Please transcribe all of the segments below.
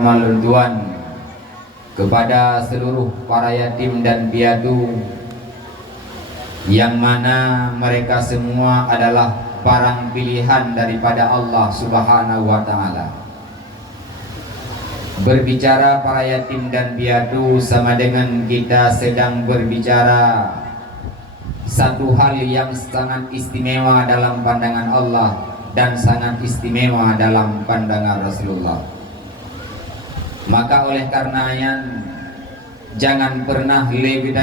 Maluntuan kepada seluruh para yatim dan piatu yang mana mereka semua adalah barang pilihan daripada Allah Subhanahu wa Ta'ala. Berbicara para yatim dan piatu sama dengan kita sedang berbicara satu hal yang sangat istimewa dalam pandangan Allah dan sangat istimewa dalam pandangan Rasulullah. Maka oleh karenanya jangan pernah lebih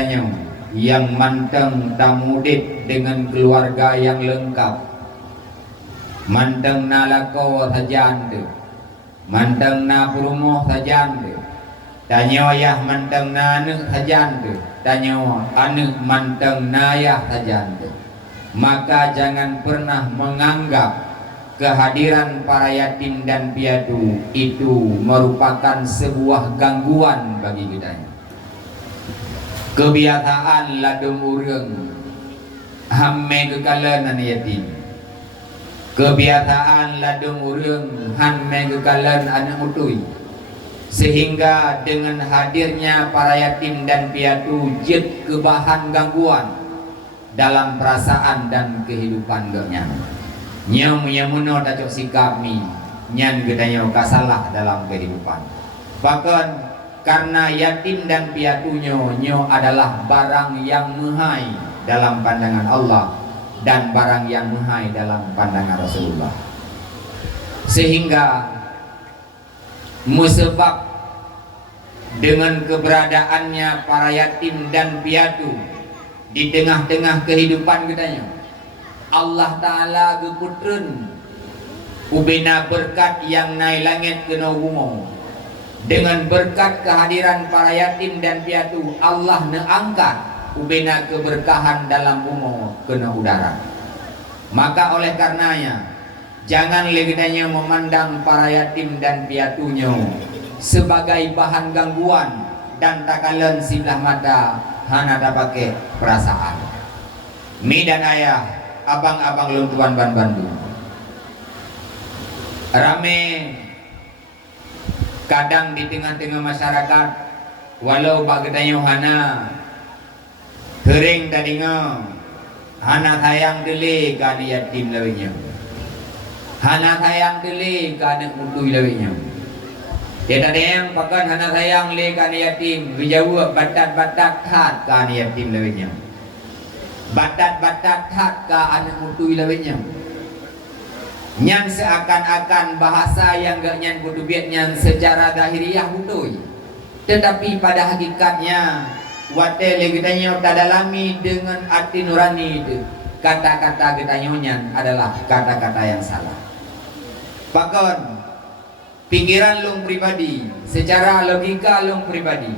yang manteng tamudit dengan keluarga yang lengkap, manteng na lako sajande, manteng na perumoh sajande, tanyo ayah manteng na anak sajande, tanyo anak manteng na ayah sajande. Maka jangan pernah menganggap kehadiran para yatim dan piatu itu merupakan sebuah gangguan bagi kita. Kebiasaan ladung urang hamme kekalanan yatim, kebiasaan ladung urang hamme kekalan anak utui, sehingga dengan hadirnya para yatim dan piatu jid kebahan gangguan dalam perasaan dan kehidupan gaknya. Nyam yamuno dacok sikap mi nyan gedanyo kasalah dalam kehidupan. Bahkan karena yatim dan piatunyo nyo adalah barang yang muhai dalam pandangan Allah dan barang yang muhai dalam pandangan Rasulullah. Sehingga musebab dengan keberadaannya para yatim dan piatu di tengah-tengah kehidupan gedanyo, Allah Ta'ala geputren ubena berkat yang naik langit kena bumi. Dengan berkat kehadiran para yatim dan piatu, Allah neangkat ubena keberkahan dalam bumi kena udara. Maka oleh karenanya jangan legedanya memandang para yatim dan piatunya sebagai bahan gangguan dan takalan sebelah mata hana pakai perasaan. Mi dan ayah, abang-abang luntuan ban Bandung rame kadang di tengah-tengah masyarakat, walau bagetanya hana kering tadinya hana sayang dele kan yatim lawinya, hana sayang dele kan mutui lawinya. Dia tadi yang pakan hana sayang le kan yatim bijauh batat-batat hat kan yatim lawinya, batat-batat hat ka anak mutui lawinya. Nyan seakan-akan bahasa yang gak nyan butubiat nyan secara zahiriah butui, tetapi pada hakikatnya wate legitanya tadalami dengan arti nurani itu. Kata-kata getanya nyan adalah kata-kata yang salah. Bahkan pikiran long pribadi, secara logika long pribadi,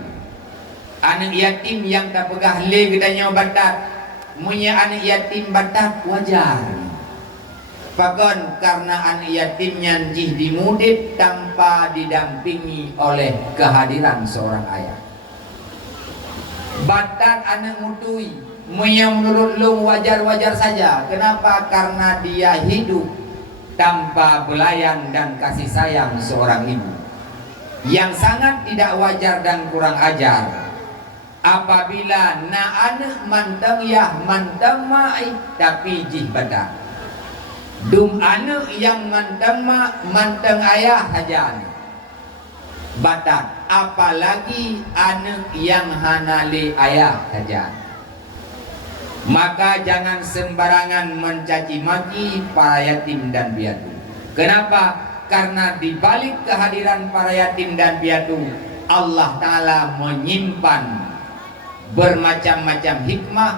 anak yatim yang tak pegah le getanya batat, punya anak yatim batat wajar. Bahkan karena anak yatimnya jih dimudit tanpa didampingi oleh kehadiran seorang ayah. Batat anak mutui yang menurut lu wajar-wajar saja. Kenapa? Karena dia hidup tanpa belayan dan kasih sayang seorang ibu. Yang sangat tidak wajar dan kurang ajar apabila na anak manteng yah manteng mai tapi jih batat. Dum anak yang manteng mak manteng ayah saja batat, apalagi anak yang hanali ayah saja. Maka jangan sembarangan mencaci maki para yatim dan piatu. Kenapa? Karena di balik kehadiran para yatim dan piatu, Allah Ta'ala menyimpan bermacam-macam hikmah.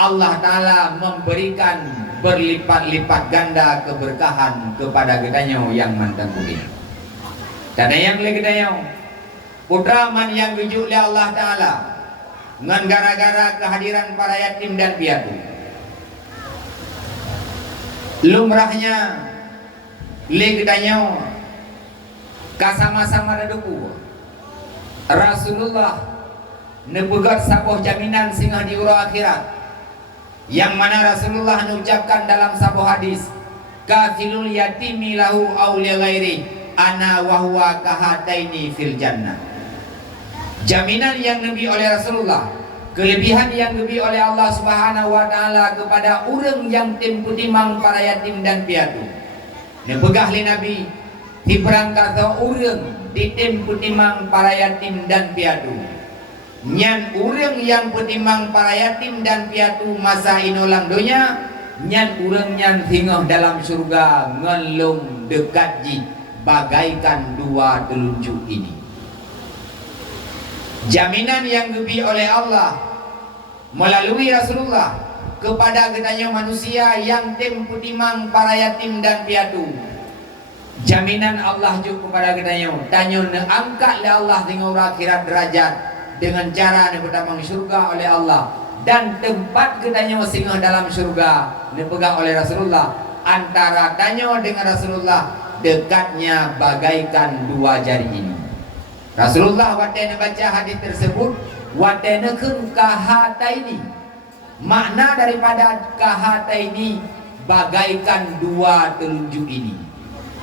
Allah Ta'ala memberikan berlipat-lipat ganda keberkahan kepada getanya yang mantang budi. Dan yang le getanya putra man yang dijuk oleh Allah Ta'ala ngan gara-gara kehadiran para yatim dan piatu. Lumrahnya le getanya kasama-sama daduku Rasulullah nebugat sabuh jaminan singa di ura akhirat, yang mana Rasulullah mengucapkan dalam sebuah hadis, kafilul yatimi lahu aw li ghairi ana wa huwa kahataini fil jannah. Jaminan yang lebih oleh Rasulullah, kelebihan yang lebih oleh Allah Subhanahu wa taala kepada orang yang tempu timang para yatim dan piatu. Nepegah li Nabi di perangkat orang di tempu timang para yatim dan piatu. Nyan orang yang petimang para yatim dan piatu masa inolang dunia, nyan orang nyan tinggal dalam surga ngelung dekat ji bagaikan dua telunjuk ini. Jaminan yang diberi oleh Allah melalui Rasulullah kepada gedanya manusia yang tempu timang para yatim dan piatu. Jaminan Allah juga kepada gedanya tanya angkat oleh Allah dengan akhirat derajat dengan cara dipertamang surga oleh Allah, dan tempat gedanya singgah dalam surga dipegang oleh Rasulullah. Antara tanya dengan Rasulullah dekatnya bagaikan dua jari ini. Rasulullah watena baca hadis tersebut, watena kun kahataini. Makna daripada kahataini bagaikan dua telunjuk ini.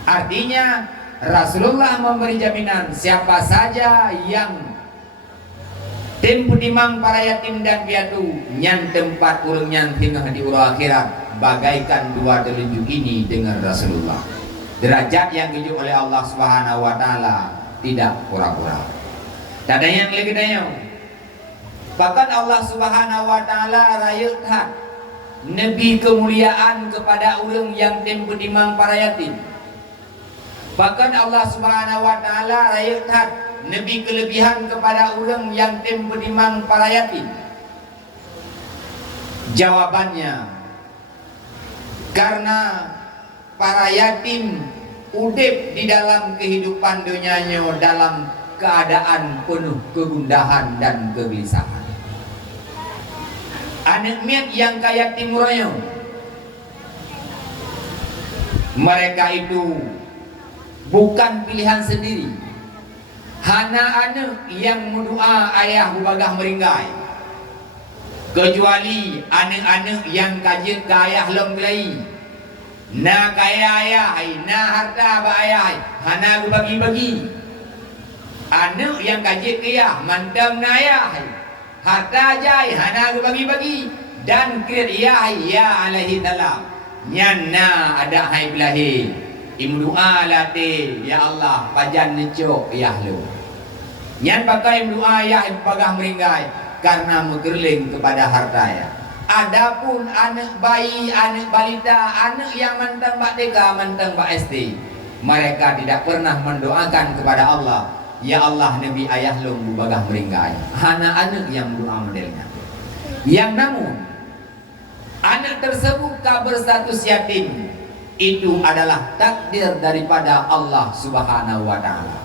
Artinya Rasulullah memberi jaminan siapa saja yang tempu timang para yatim dan piatu, nyan tempat urang nyan tinggal di urang akhirat bagaikan dua telunjuk ini dengan Rasulullah. Derajat yang diuji oleh Allah Subhanahu wa taala tidak pura-pura. Tak ada yang lagi tanya. Bahkan Allah Subhanahu wa taala rayatkan nabi kemuliaan kepada orang yang tempu timang para yatim. Bahkan Allah Subhanahu wa taala rayatkan nabi kelebihan kepada orang yang tempu timang para yatim. Jawabannya, karena para yatim udip di dalam kehidupan dunianya dalam keadaan penuh kegundahan dan kegelisahan. Anak miat yang kaya timurnya, mereka itu bukan pilihan sendiri. Hana anak yang mendoa ayah bubagah meringgai, kecuali anak-anak yang kajian ke ayah lom gelai. Na kaya ayah, na harta ba ayah, hana bagi-bagi. Anak yang kajian ke ayah, mantang na ayah, harta jai, hana bagi-bagi. Dan kira ayah, ya alaihi taala, nyan na ada hai belahi. Imdoa late, ya Allah, pajan necok ayah lu. Nyan pakai imdoa ayah bagah meringgai karena mengerling kepada harta ya. Adapun anak bayi, anak balita, anak yang mantang Pak TK, mantang Pak SD, mereka tidak pernah mendoakan kepada Allah, ya Allah Nabi ayah long bagah meringgai. Hana anak yang doa modelnya. Yang namun anak tersebut tak berstatus yatim, itu adalah takdir daripada Allah Subhanahu wa taala.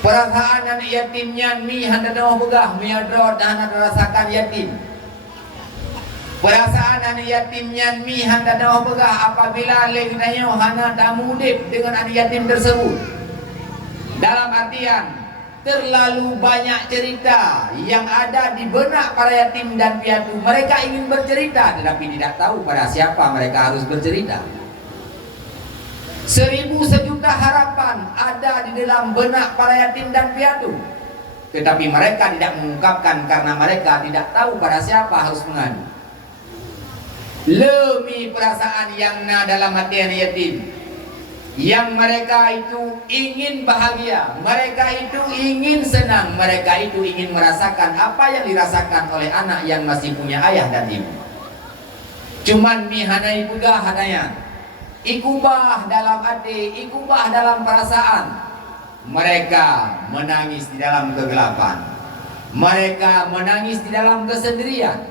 Perasaan anak yatimnya mi handa dah begah miadrot dan rasakan yatim. Perasaan anak yatimnya mi handa dah begah apabila legnanya hana damudip dengan anak yatim tersebut. Dalam artian terlalu banyak cerita yang ada di benak para yatim dan piatu. Mereka ingin bercerita tetapi tidak tahu pada siapa mereka harus bercerita. 1000 sejuta harapan ada di dalam benak para yatim dan piatu, tetapi mereka tidak mengungkapkan karena mereka tidak tahu pada siapa harus mengadu. Lebih perasaan yang dalam hati anak yatim, yang mereka itu ingin bahagia, mereka itu ingin senang, mereka itu ingin merasakan apa yang dirasakan oleh anak yang masih punya ayah dan ibu. Cuman mihanai pegah hadanya, ikubah dalam hati, ikubah dalam perasaan. Mereka menangis di dalam kegelapan, mereka menangis di dalam kesendirian.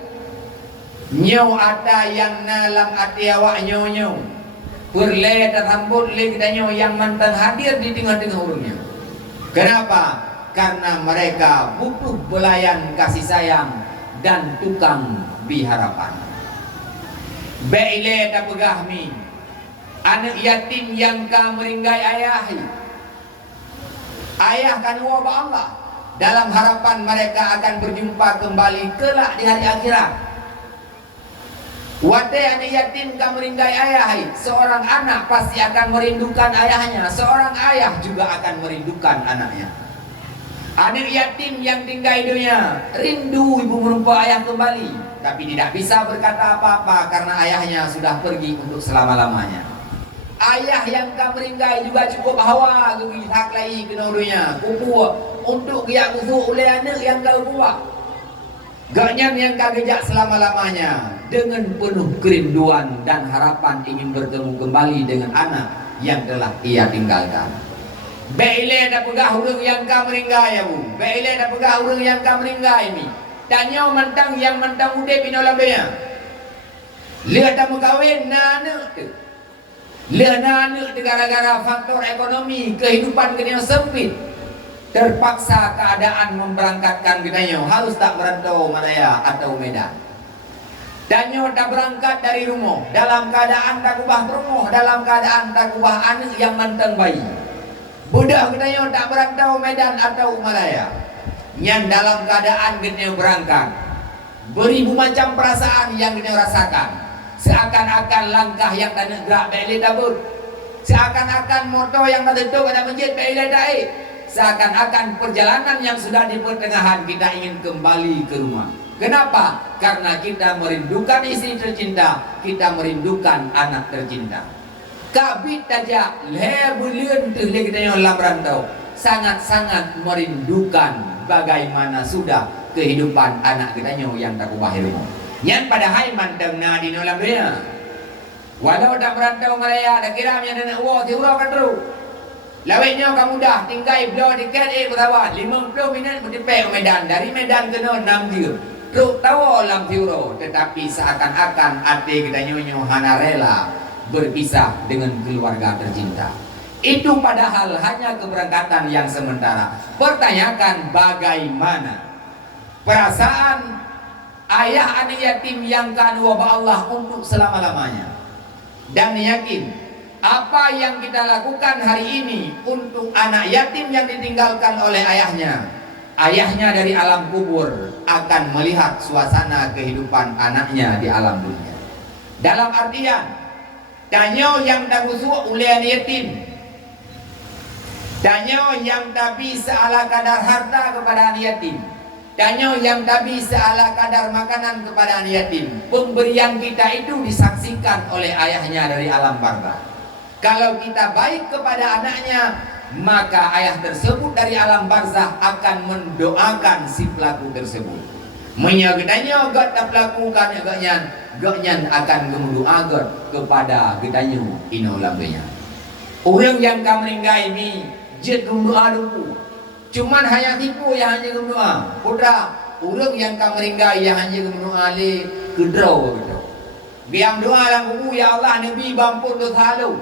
Nyau ada yang dalam hati awak nyau perle terhambut legdanyo yang mantan hadir di tengah-tengah urungnya. Kenapa? Karena mereka butuh belayan kasih sayang dan tukang biharapan. Beile tak pegahmi anak yatim yang ka meringgai ayahi. Ayah kan wabah Allah, dalam harapan mereka akan berjumpa kembali kelak di hari akhirat. Wate anak yatim kan meringgai ayah. Seorang anak pasti akan merindukan ayahnya. Seorang ayah juga akan merindukan anaknya. Anak yatim yang tinggal hidupnya rindu ibu merupa ayah kembali, tapi tidak bisa berkata apa-apa karena ayahnya sudah pergi untuk selama-lamanya. Ayah yang kan meringgai juga cukup hawa gigi hak lagi kena udunya kupu untuk giak kusuk oleh anak yang kau buat. Gaknya yang kau gejak selama-lamanya dengan penuh kerinduan dan harapan ingin bertemu kembali dengan anak yang telah ia tinggalkan. Beile dah pegah urang yang kau meringgai ya bu. Beile dah pegah urang yang kau meringgai ni. Tanya mentang yang mentang udah pinolamnya. Lihat dah mengkawin nana tu. Lihat nana tu gara-gara faktor ekonomi kehidupan kena sempit. Terpaksa keadaan memberangkatkan kita harus tak merantau Malaya atau Medan. Danyo tak berangkat dari rumah dalam keadaan tak ubah rumah, dalam keadaan tak ubah anak yang manteng bayi. Budak kita tak berantau Medan atau Malaya. Yang dalam keadaan kita berangkat, beribu macam perasaan yang kita rasakan. Seakan-akan langkah yang tak nak gerak balik tabut. Seakan-akan motor yang tak tentu pada masjid balik daik. Seakan-akan perjalanan yang sudah di pertengahan kita ingin kembali ke rumah. Kenapa? Karena kita merindukan istri tercinta, kita merindukan anak tercinta. Kabit aja leher bulian tu kita yang dalam rantau sangat-sangat merindukan bagaimana sudah kehidupan anak kita yang tak ubah rumah. Yang padahal manteng na di dalam dunia. Walau tak merantau Malaya, dah kira yang nak uang tiurau kan terus. Lawetnya kamu dah tinggal belah dekat Petawan 50 minit berdepan ke Medan. Dari Medan kena 6 jam. Truk tawa lam tiurau, tetapi seakan-akan ate kita nyonyo hana rela berpisah dengan keluarga tercinta. Itu padahal hanya keberangkatan yang sementara. Pertanyakan bagaimana perasaan ayah anak yatim yang kedua Allah untuk selama-lamanya. Dan yakin apa yang kita lakukan hari ini untuk anak yatim yang ditinggalkan oleh ayahnya. Ayahnya dari alam kubur akan melihat suasana kehidupan anaknya di alam dunia. Dalam artian danyo yang tak usuk oleh anak yatim, danyo yang tak bisa ala kadar harta kepada anak yatim, danyo yang tak bisa ala kadar makanan kepada anak yatim. Pemberian kita itu disaksikan oleh ayahnya dari alam barzakh. Kalau kita baik kepada anaknya, maka ayah tersebut dari alam barzakh akan mendoakan si pelaku tersebut. Menyagedanya agak tak pelaku kan gaknyan akan mendoakan kepada gedanyo ino lambenya. Orang yang kau meninggal ini jet doa dulu. Cuman hanya tipu yang hanya doa. Putra, orang yang kau meninggal yang hanya doa le kedraw gitu. Biang doa lang kubu ya Allah Nabi bampun dosa lu.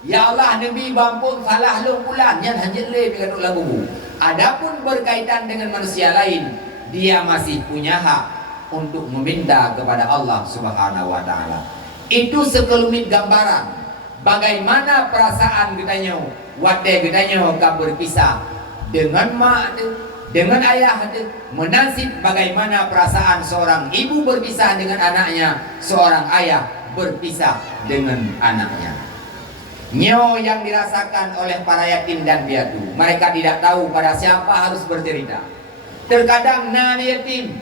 Ya Allah Nabi bampun salah lu pulan yang hanya le dekat lagu. Adapun berkaitan dengan manusia lain, dia masih punya hak untuk meminta kepada Allah Subhanahu wa taala. Itu sekelumit gambaran bagaimana perasaan gedanyo, wate gedanyo ka berpisah dengan mak dengan ayah menasib bagaimana perasaan seorang ibu berpisah dengan anaknya, seorang ayah berpisah dengan anaknya. Nyo yang dirasakan oleh para yatim dan piatu. Mereka tidak tahu pada siapa harus bercerita. Terkadang nan yatim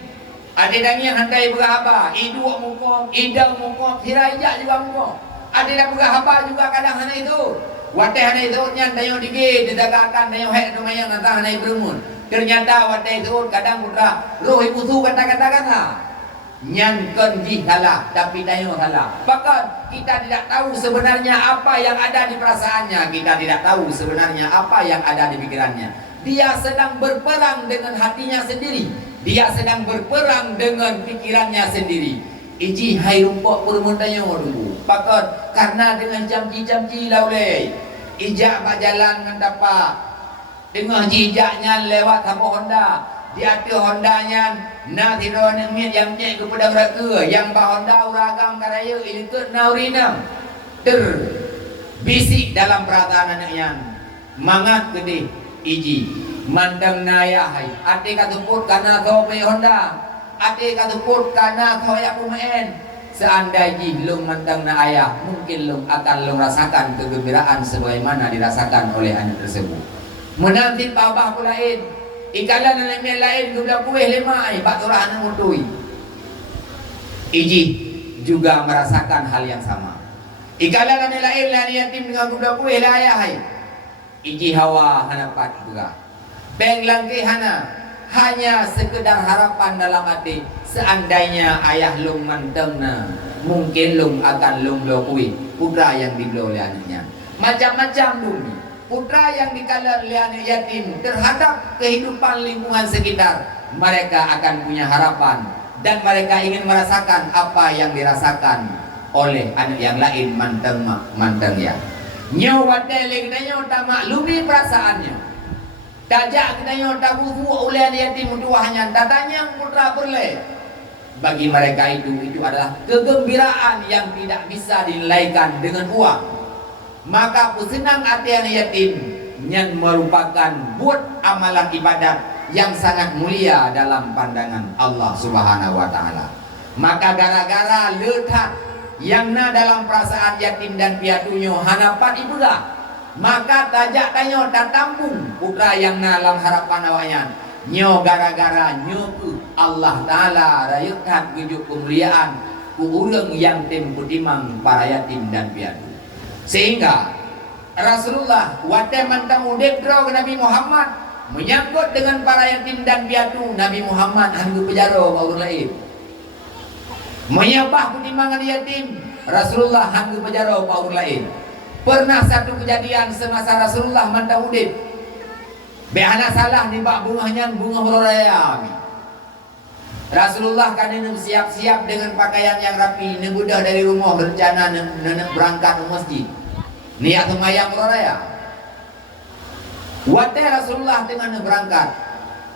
ada yang handai berapa, idu mukom, idang mukom, hiraijak juga mukom. Ada yang berapa juga kadang hana itu. Wate hana itu nyan dayo digi didagakan dayo hek dumayang nata hana berumun. Ternyata wate itu kadang putra roh ibu tu kata-kata nyan kenji halah tapi dayo halah. Bahkan kita tidak tahu sebenarnya apa yang ada di perasaannya, kita tidak tahu sebenarnya apa yang ada di pikirannya. Dia sedang berperang dengan hatinya sendiri, dia sedang berperang dengan pikirannya sendiri. Iji hai rumpok perumun dayo dulu. Bahkan karena dengan jamji-jamji laulai ijak bak jalan dengan dapat dengan jijaknya lewat apa Honda. Di hati Hondanya na tidur nengit yang nyek kepada mereka yang bah Honda uragam karaya ikut naurina terbisik dalam perasaan anaknya mangat gede iji mandang naya hai ate katuput karena kau punya Honda ate katuput karena kau yang pumain seandainya lung mentang na ayah, mungkin lung akan lung rasakan kegembiraan sebagaimana dirasakan oleh anak tersebut. Menanti babah pun lain, ikalan anak lain gula kuih lemai, bak turah anak mutui. Iji juga merasakan hal yang sama. Ikalan anak lain lah yatim dengan gula kuih lah ayah. Iji hawa hanapat juga. Beng langkih hanya sekedar harapan dalam hati, seandainya ayah lung mantengna, mungkin lung akan lung lokui putra yang dibelo oleh anaknya. Macam-macam bumi putra yang dikala oleh anak yatim terhadap kehidupan lingkungan sekitar, mereka akan punya harapan dan mereka ingin merasakan apa yang dirasakan oleh anak yang lain manteng ya. Nyawa dele kita tak maklumi perasaannya. Dajak kita yang tak bufu oleh yatim tuahnya, datanya putra berle. Bagi mereka itu adalah kegembiraan yang tidak bisa dinilaikan dengan uang. Maka senang hati anak yatim yang merupakan buat amalan ibadat yang sangat mulia dalam pandangan Allah Subhanahu wa taala. Maka gara-gara letak yang dalam perasaan yatim dan piatunya hanapan ibulah, maka tajak tanyo tak tampung putra yang dalam harapan awaknya nyo gara-gara nyo Allah Ta'ala rayukan kujuk kemuliaan ku urang yang tempo timang para yatim dan piatu. Sehingga Rasulullah wate mantang udep ke Nabi Muhammad menyangkut dengan para yatim dan piatu, Nabi Muhammad hanggu pejaro baur lain menyabah kutimangan yatim, Rasulullah hanggu pejaro baur lain. Pernah satu kejadian semasa Rasulullah mantau udip, be anak salah ni bak bungahnya bunga raya. Rasulullah kan siap-siap dengan pakaian yang rapi, nebudah dari rumah berencana berangkat ke masjid. Niat semayang raya. Wate Rasulullah dengan berangkat,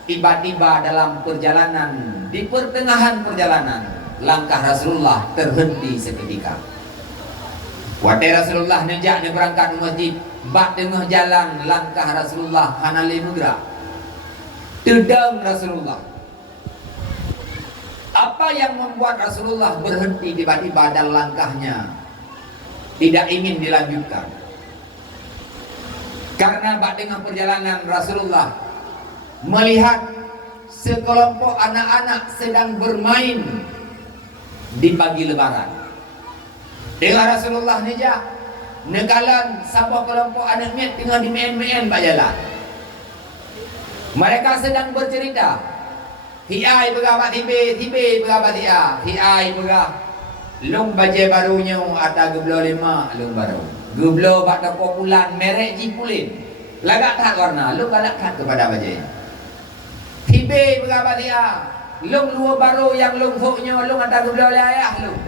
tiba-tiba dalam perjalanan, di pertengahan perjalanan, langkah Rasulullah terhenti seketika. Wate Rasulullah nejak berangkat ke masjid, bak tengah jalan langkah Rasulullah hanale bergerak. Tedang Rasulullah. Apa yang membuat Rasulullah berhenti tiba-tiba dan langkahnya tidak ingin dilanjutkan? Karena bak tengah perjalanan Rasulullah melihat sekelompok anak-anak sedang bermain di pagi lebaran. Dengan Rasulullah nejak nekalan sabah kelompok anak miat tengah di main-main pak jalan. Mereka sedang bercerita. Hiai bergabat tibe bergabat hiai bergab. Long baje barunya ata geblo 5 long baru. Geblo bak populan merek Jipulin. Lagak tak warna, long galak tak kepada baje. Tibe bergabat long luar baru yang long hoknya long ata geblo oleh ayah long.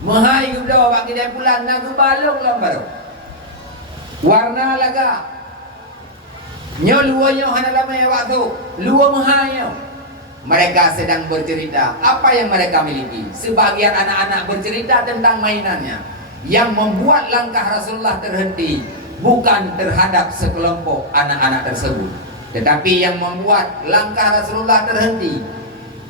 Mahai geblo bak kedai pulan nagu balong long baru. Warna laga. Nyo luarnya hana lama waktu. Luar mahainya. Mereka sedang bercerita apa yang mereka miliki. Sebagian anak-anak bercerita tentang mainannya. Yang membuat langkah Rasulullah terhenti bukan terhadap sekelompok anak-anak tersebut, tetapi yang membuat langkah Rasulullah terhenti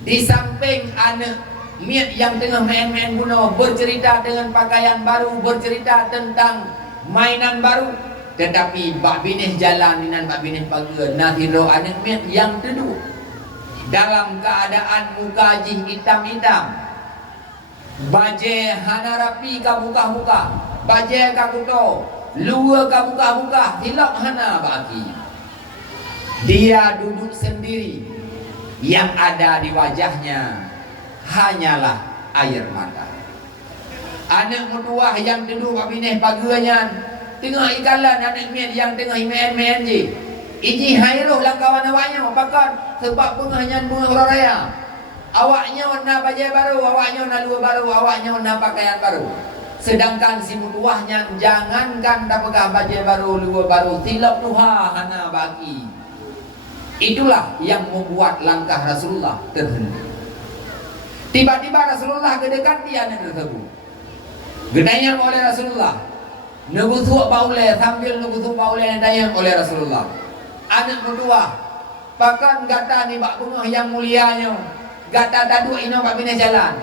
di samping anak miat yang tengah main-main bunuh bercerita dengan pakaian baru, bercerita tentang mainan baru, tetapi bak binih jalan dengan bak binih pagi nahiro anak miat yang teduh dalam keadaan muka jih hitam-hitam, baje hana rapi ka buka-buka, baje ka kuto luar ka buka-buka, hilap hana bagi. Dia duduk sendiri, yang ada di wajahnya hanyalah air mata. Anak mutuah yang teduh bak binih paginya tengah ikalan anak miat yang tengah main-main je. Iji hairuh lang kawan awaknya pakat sebab bungahan bunga raya. Awaknya na baju baru, awaknya na luar baru, awaknya na pakaian baru. Sedangkan si mutuahnya jangankan dah pegang baju baru, luar baru, tilap tuha hana bagi. Itulah yang membuat langkah Rasulullah terhenti. Tiba-tiba Rasulullah kedekati anak tersebut. Genayang oleh Rasulullah. Nugusuk baule sambil nugusuk baule dayang oleh Rasulullah. Anak berdua bahkan gata ni bak bunga yang mulianya, gata tadu ino bak bina jalan.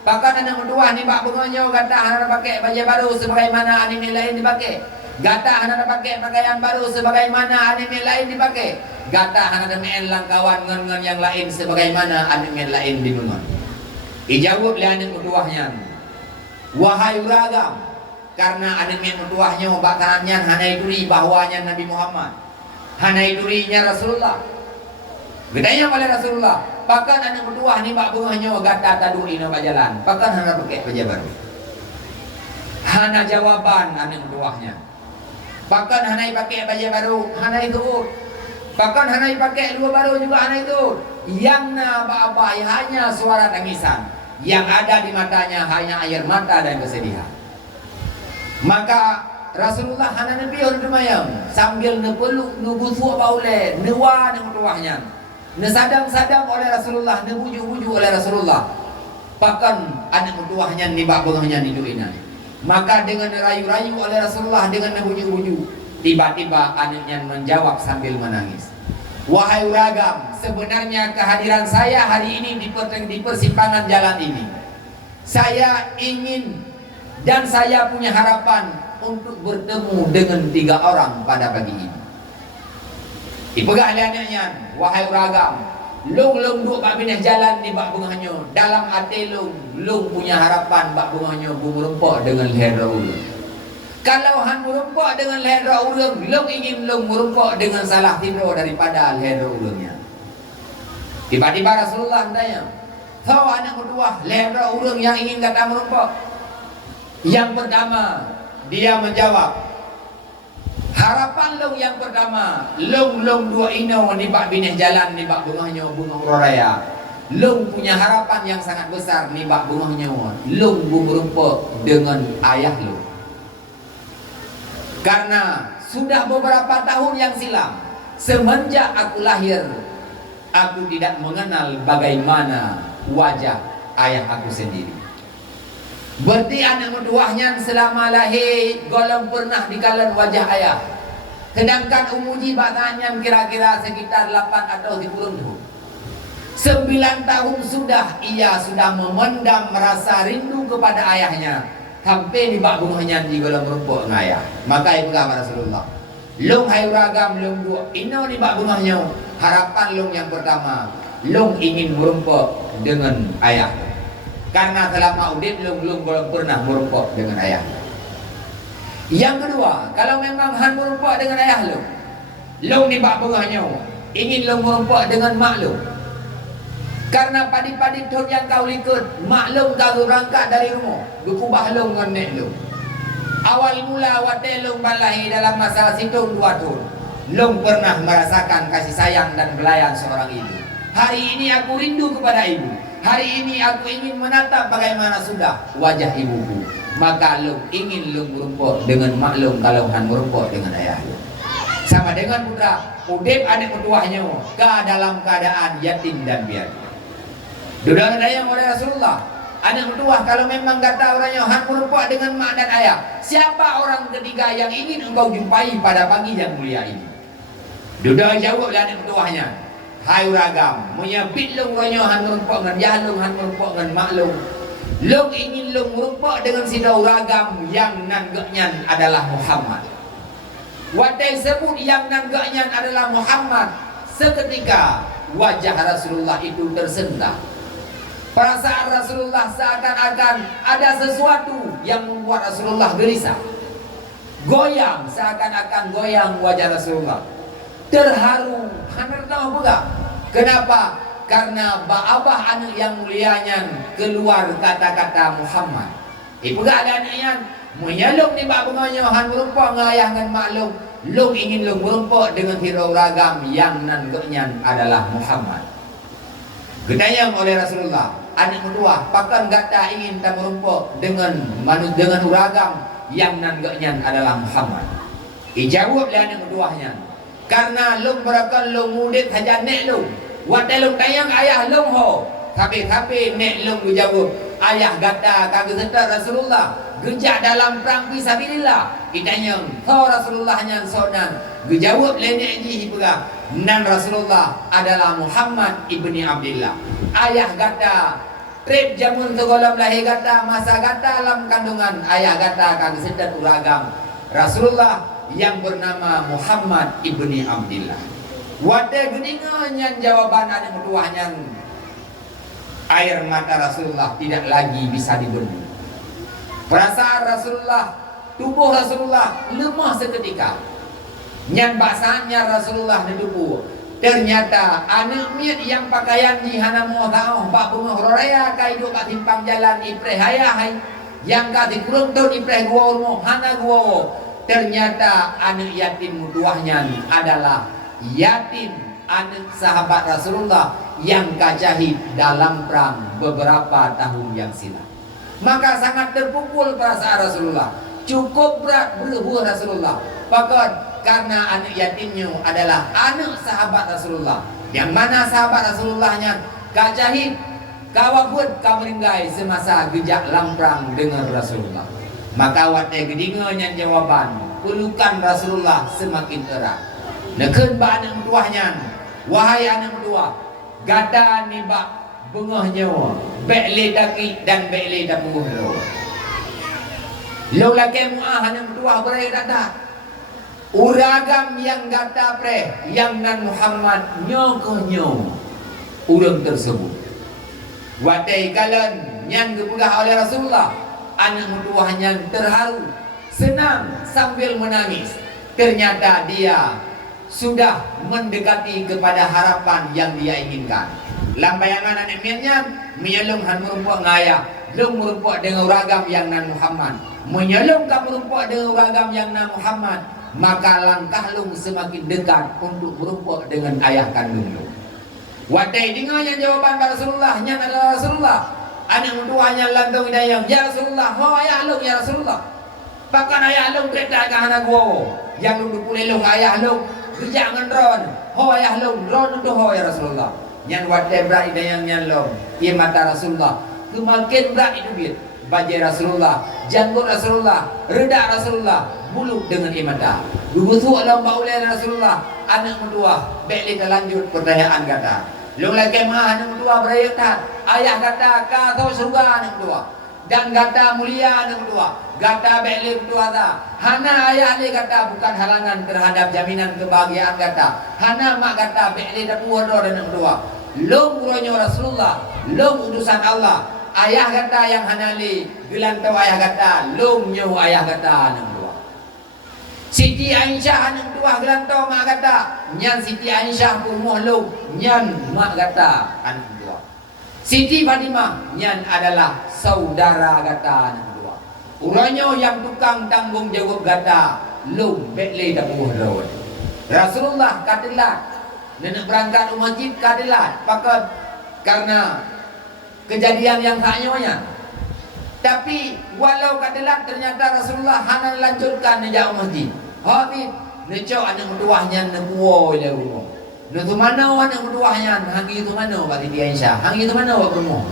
Bahkan anak kedua ni bak bengonyo kata anak pakai baju baru sebagaimana anime lain dipakai. Gata anak pakai pakaian baru sebagaimana anime lain dipakai. Gata anak main langkawan ngen yang lain sebagaimana anime lain dimengon. Dijawab oleh anak keduanya, wahai uragam, karena anime keduanya bakannya hanai duri bahwanya Nabi Muhammad, hanai durinya Rasulullah. Gedanya oleh Rasulullah. Bahkan anak kedua ni bak bungahnya gata tadu ina jalan. Bahkan hana pakai baju baru. Hana jawaban anak keduanya. Bahkan hana pakai baju baru, hana itu. Bahkan hana pakai dua baru juga hana itu. Yang na apa hanya suara tangisan. Yang ada di matanya hanya air mata dan kesedihan. Maka Rasulullah hana nepion kemayang sambil nepeluk nubusu baule newa dengan keduanya. Nesadang-sadang oleh Rasulullah, nebuju-buju oleh Rasulullah. Bahkan anak keduanya ni bak bengahnya ni duinan. Maka dengan rayu-rayu oleh Rasulullah, dengan nebuju-buju, tiba-tiba anaknya menjawab sambil menangis. Wahai uragam, sebenarnya kehadiran saya hari ini di persimpangan jalan ini, saya ingin dan saya punya harapan untuk bertemu dengan 3 orang pada pagi ini. Ipegah anaknya, wahai uragam, lung duk bak binah jalan di bak bungahnya. Dalam hati lung punya harapan bak bungahnya merempok dengan leher ulung. Kalau han merempok dengan leher ulung, lung ingin lung merempok dengan salah tidur daripada leher ulungnya. Tiba-tiba Rasulullah tanya, tahu anak kedua leher ulung yang ingin kata merempok? Yang pertama, dia menjawab, harapan long yang pertama, long dua ino ni bak bineh jalan ni bak bungahnya bunga raya. Long punya harapan yang sangat besar ni bak bungahnya. Long merempok dengan ayah long. Karena sudah beberapa tahun yang silam, semenjak aku lahir, aku tidak mengenal bagaimana wajah ayah aku sendiri. Berarti anak keduanya selama lahir golong pernah dikalan wajah ayah. Sedangkan umuji batanya kira-kira sekitar 8 atau 10 tahun. 9 tahun sudah ia sudah memendam merasa rindu kepada ayahnya. Sampai di bak bungahnya di golong rumput dengan ayah. Maka ibu kata Rasulullah, long hai ragam long dua ino di bak bungahnya. Harapan long yang pertama, long ingin merumput dengan ayah. Karena selama udip belum pernah merumpok dengan ayah. Yang kedua, kalau memang han merumpok dengan ayah long ni bak bungahnya, ingin long merumpok dengan mak long. Karena padi-padi tahun yang kau likut, mak long kau berangkat dari rumah, berkubah long dengan nek long. Awal mula wate long balahi dalam masa situng 2 tahun, long pernah merasakan kasih sayang dan belayan seorang ibu. Hari ini aku rindu kepada ibu. Hari ini aku ingin menatap bagaimana sudah wajah ibuku. Maka long ingin long merumpok dengan mak long kalau han merumpok dengan ayah long. Sama dengan putra, udip adik keduanya ke dalam keadaan yatim dan piatu. Sudah dayang oleh Rasulullah, anak kedua kalau memang kata orangnya han merumpok dengan mak dan ayah, siapa orang ketiga yang ingin engkau jumpai pada pagi yang mulia ini? Sudah jawablah anak keduanya, hai uragam, menyabit long orangnya han merumpok dengan yah long, han merumpok dengan mak long. Long ingin long merumpok dengan sida uragam yang nanggaknya adalah Muhammad. Wadai sebut yang nanggaknya adalah Muhammad. Seketika wajah Rasulullah itu tersentak. Perasaan Rasulullah seakan-akan ada sesuatu yang membuat Rasulullah gelisah. Goyang, seakan-akan goyang wajah Rasulullah. Terharu, hampir tahu enggak? Kenapa? Karena abah anak yang mulianya keluar kata-kata Muhammad. Ibu gak ada anaknya menyalung di bak bunganya han merumpok ngayah dengan maklum. Long ingin long merumpok dengan hero ragam yang nanggaknya adalah Muhammad. Gedayang oleh Rasulullah, anak kedua, pakan gata ingin tak merumpok dengan uragam yang nanggaknya adalah Muhammad. Dijawab oleh anak keduanya, karena long berakan long murid haja nek long, wadah long tayang ayah long ho, tapi nek long dijawab, ayah gata kagak serta Rasulullah, gejak dalam perang fisabilillah. Ditanya, ho Rasulullahnya sonan, dijawab oleh nek ji hibulah. Nan Rasulullah adalah Muhammad ibni Abdullah. Ayah kata Trip jamun segolam lahir gata masa gata dalam kandungan ayah gata kang sedat uragam Rasulullah yang bernama Muhammad ibni Abdillah. Wadah geningan jawaban ada keduanya air mata Rasulullah tidak lagi bisa dibendung. Perasaan Rasulullah, tubuh Rasulullah lemah seketika. Nyan baksanya Rasulullah nedupu. Ternyata anak miat yang pakaian jihana mau tahu bak bunga horaya kai duk kat timpang jalan ipreh hayah yang kat dikurung tu ipreh gua rumah hana gua. Ternyata anak yatim duahnya adalah yatim anak sahabat Rasulullah yang kajahid dalam perang beberapa tahun yang silam. Maka sangat terpukul perasaan Rasulullah. Cukup berat berlebuh Rasulullah. Bahkan karena anak yatimnya adalah anak sahabat Rasulullah, yang mana sahabat Rasulullahnya kajahid kawabut kameringgai semasa gejak lamprang dengan Rasulullah. Maka wadah gedinganya jawaban pelukan Rasulullah semakin erat. Neken ba anak tuahnya, wahai anak tua, gada ni bak bengahnya, bekle daki dan bekle dapuh lo. Lo lagi muah anak tua berai dada. Uragam yang gata pre yang nan Muhammad nyokohnyo urang tersebut. Wadai kalen yang dipegah oleh Rasulullah, anak mutuahnya terharu, senang sambil menangis. Ternyata dia sudah mendekati kepada harapan yang dia inginkan. Lambayangan anak miannya menyelung han merumpuk ngaya, lung merumpuk dengan uragam yang nan Muhammad. Menyelung ka merumpuk dengan uragam yang nan Muhammad. Maka langkah lung semakin dekat untuk merumpuk dengan ayah kandung lung. Wadai dengarnya jawaban Rasulullah, nya adalah Rasulullah. Anak mentuanya lantung dayang, ya Rasulullah, ho ayah lung ya Rasulullah. Bahkan ayah lung kereta ke anak gua, yang lung dipulih lung ayah lung, kerja ngendron, ho ayah lung, ron untuk ho ya Rasulullah. Yang wadai berat dayang nya lung, ia mata Rasulullah, kemakin berat itu dia. Bajai Rasulullah, janggut Rasulullah, redak Rasulullah, buluk dengan imata. Gugusu alam baulai Rasulullah, anak mentua, baik kita lanjut pertanyaan kata. Lu lagi mah anak mentua berayat ayah kata kau surga anak mentua. Dan kata mulia anak mentua, kata baik mentua ta. Hana ayah ni kata bukan halangan terhadap jaminan kebahagiaan kata. Hana mak kata baik dapur anak mentua. Lu muronyo Rasulullah, lu utusan Allah. Ayah kata yang hanali gelantau ayah kata lung nyu ayah kata anak dua. Siti Aisyah anak dua gelantau mak kata nyan Siti Aisyah umuh lung nyan mak kata anak dua. Siti Fatimah nyan adalah saudara kata anak dua. Uranyo yang tukang tanggung jawab kata lung bekle dapuh rawat. Rasulullah katilah nenek berangkat masjid katilah pakat karena kejadian yang haknya. Tapi walau kadelat ternyata Rasulullah hana lanjutkan nejak masjid. Habis necok anak mentuahnya nebuo ile rumah. Netu mana anak mentuahnya hangi itu mana Pak Siti Aisyah. Hangi itu mana wak rumah.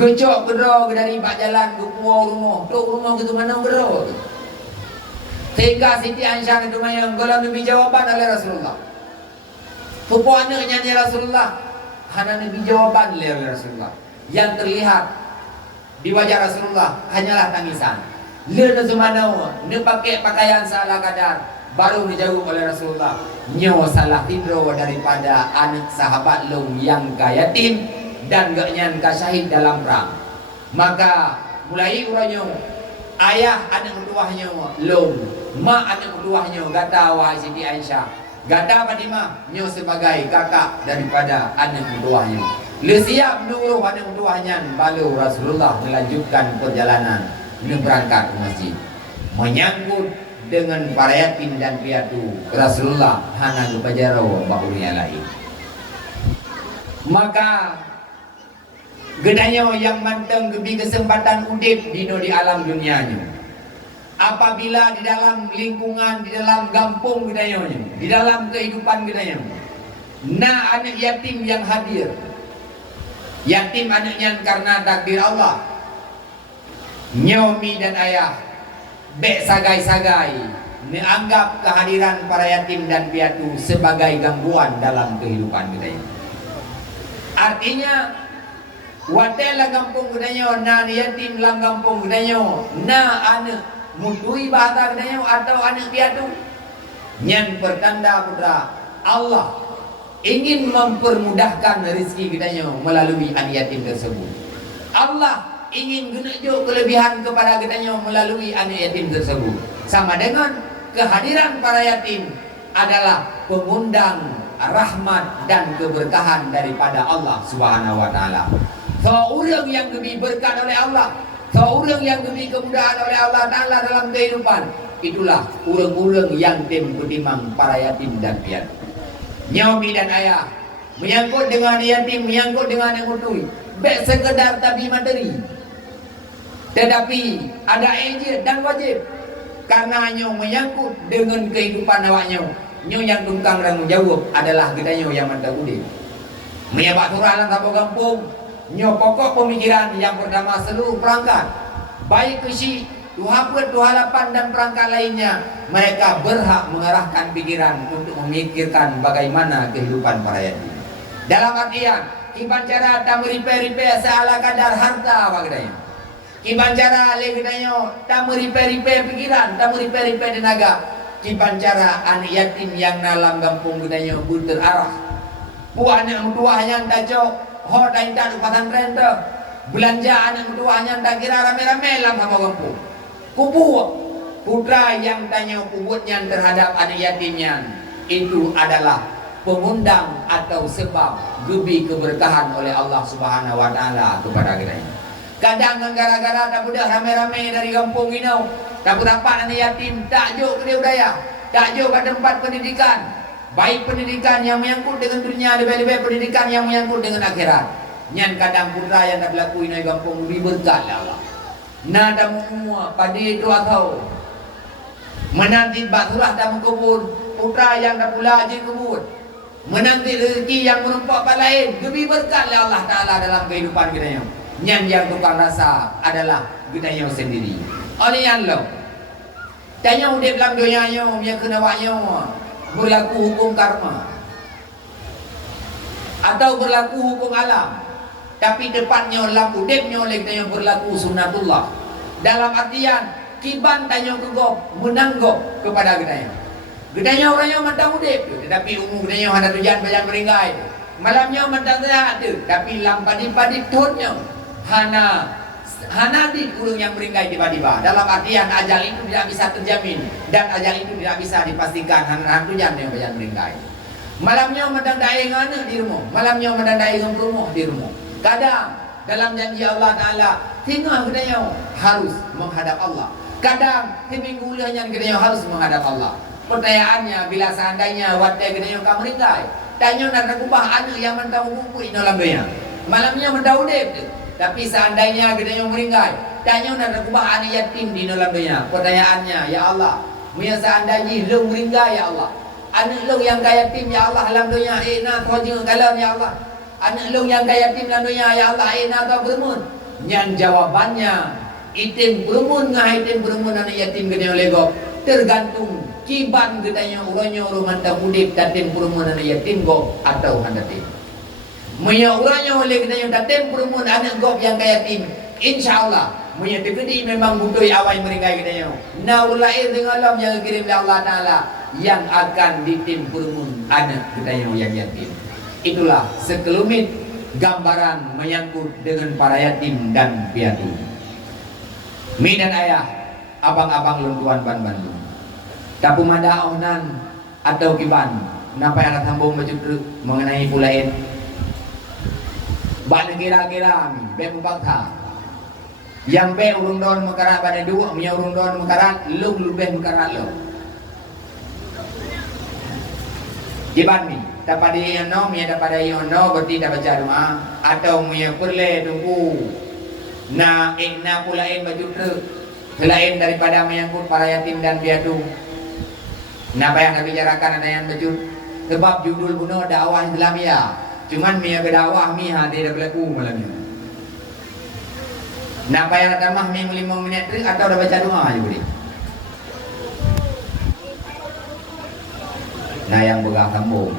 Gecok gedro dari bak jalan gupuo rumah. Tok rumah gitu mana gedro. Sehingga Siti Aisyah itu mayang kalau nabi jawaban oleh Rasulullah. Pupu anaknya ni Rasulullah hana nabi jawaban oleh Rasulullah. Yang terlihat di wajah Rasulullah hanyalah tangisan. Lena semana ne pakai pakaian salah kadar baru dijauh oleh Rasulullah. Nyo salah tidro daripada anak sahabat lung yang kayatim dan gak nyangka syahid dalam perang. Maka mulai uranyo ayah anak mentuahnya lung, mak anak mentuahnya kata wahai Siti Aisyah, kata Fatimah nyo sebagai kakak daripada anak mentuahnya. Le siap dulu anak mentuahnya baru Rasulullah melanjutkan perjalanan berangkat ke masjid. Menyangkut dengan para yatim dan piatu Rasulullah hana kepajaro baulia lain. Maka gedanya yang manteng gebi kesempatan udip di alam dunianya. Apabila di dalam lingkungan, di dalam kampung gedanya, di dalam kehidupan gedanya, nah anak yatim yang hadir. Yatim anaknya karena takdir Allah. Nyomi dan ayah bek sagai-sagai menganggap kehadiran para yatim dan piatu sebagai gangguan dalam kehidupan kita. Artinya Wadah lah kampung gedanyo, na yatim lah kampung gedanyo, na anak mutui bahasa gedanyo atau anak piatu. Yang pertanda putra, Allah ingin mempermudahkan rezeki gedanyo melalui anak yatim tersebut. Allah ingin menunjuk kelebihan kepada gedanyo melalui anak yatim tersebut. Sama dengan kehadiran para yatim adalah pengundang rahmat dan keberkahan daripada Allah Subhanahu wa taala. Seorang yang diberi berkat oleh Allah, seorang yang diberi kemudahan oleh Allah taala dalam kehidupan, itulah orang-orang yang beriman para yatim dan piatu. Nyomi dan ayah menyangkut dengan yatim, menyangkut dengan yang mutui, baik sekedar tabi materi, tetapi ada ejit dan wajib. Karena nyo menyangkut dengan kehidupan awaknya, nyo yang tungkang tanggung jawab adalah gedanyo yang mantap udip. Menyebab surah dalam satu kampung, nyo pokok pemikiran yang pertama seluruh perangkat, baik kesi, tuhaput, tuhalapan dan perangkat lainnya, mereka berhak mengarahkan pikiran untuk memikirkan bagaimana kehidupan para yatim. Dalam artian, kiban cara tak meripe-ripe seala kadar harta apa gedanyo. Kiban cara le gedanyo tak meripe-ripe pikiran, tak meripe-ripe tenaga. Kiban cara anak yatim yang dalam kampung gedanyo berarah. Puan anak tua yang tak cok, ho tak tak pasantren tu. Belanja anak tua yang tak kira rame-rame dalam sama kampung. Kubu putra yang tanya kubutnya terhadap anak yatimnya itu adalah pengundang atau sebab gebi keberkahan oleh Allah Subhanahu wa taala kepada kita. Kadang gara-gara tak budak rame-rame dari kampung ini, tak dapat anak yatim, tak jauh ke budaya, tak jauh ke tempat pendidikan, baik pendidikan yang menyangkut dengan dunia, lebih-lebih pendidikan yang menyangkut dengan akhirat. Yang kadang putra yang tak berlaku ini kampung diberkat Allah. Nada semua pada itu atau menanti baksurah tak mengkebun, putra yang tak pula je kebun, menanti rezeki yang menumpak pada lain, lebih berkat Allah Ta'ala dalam kehidupan kita. Yang tukang rasa adalah kita sendiri. Oleh yang lo, tanya udah dalam dunia yang kena waknya berlaku hukum karma atau berlaku hukum alam, tapi tepatnya dalam udepnya oleh kita yang berlaku sunnatullah. Dalam artian kiban tanya kegop menanggap kepada kita. Kita orang yang mantap udep, tetapi umur kita ada tujuan banyak meringgai. Malamnya mantap sehat tu, tapi lampadi-padi tuhnya Hana di kurung yang meringgai tiba-tiba. Dalam artian ajal itu tidak bisa terjamin dan ajal itu tidak bisa dipastikan. Hana tujuan yang banyak meringgai. Malamnya mendandai ngana di rumah, malamnya mendandai ngam rumah di rumah. Kadang dalam janji Allah Ta'ala, tinggal kedanya harus menghadap Allah. Kadang minggu ulahnya kedanya harus menghadap Allah. Pertanyaannya, bila seandainya wadah kedanya kamu meringgai, tanya nak kubah anak yang mentau buku dalam dunia. Malamnya mentau dep tu. Tapi seandainya gedenya meringgai, tanya nak kubah anak yatim di dalam dunia. Pertanyaannya, ya Allah, punya seandainya lu meringgai ya Allah, anak lu yang kaya yatim ya Allah dalam dunia, nak khoja kalam ya Allah, anak lu yang kaya yatim dalam dunia ya Allah, nak kau bermun. Yang jawabannya, itim bermun ngah itim bermun anak yatim gedenya legok, tergantung kiban gedenya urangnya orang mantap udip datim bermun anak yatim gok atau anak yatim. Munya urangnya oleh kita yang datem perumun anak gop yang kaya tim, insyaallah munya tegedi memang butuh awal meringkai kita yang naulair dengan alam yang kirim oleh Allah Ta'ala yang akan ditim perumun anak kita yang yatim. Itulah sekelumit gambaran menyangkut dengan para yatim dan piatu. Mi dan ayah, abang-abang luntuan ban Bandung, tapu mada onan atau kiban, napa yang sambung baju mengenai pulain. Bana kira-kira be mupakta yang be urung don mekarat pada dua punya urung don mekarat lu lebih mekarat lo jiban mi dapat dia no mi dapat dia no berarti dah baca doa atau punya perle tunggu na pulain baju truk selain daripada menyangkut para yatim dan piatu. Napa yang nak bicarakan ada yang baju sebab judul bunuh dakwah Islamiyah. Cuman mi berdakwah mi tidak berlaku malam ni. Nak payah tambah mi 5 minit tu atau dah baca doa aja boleh. Nah yang begah sambung.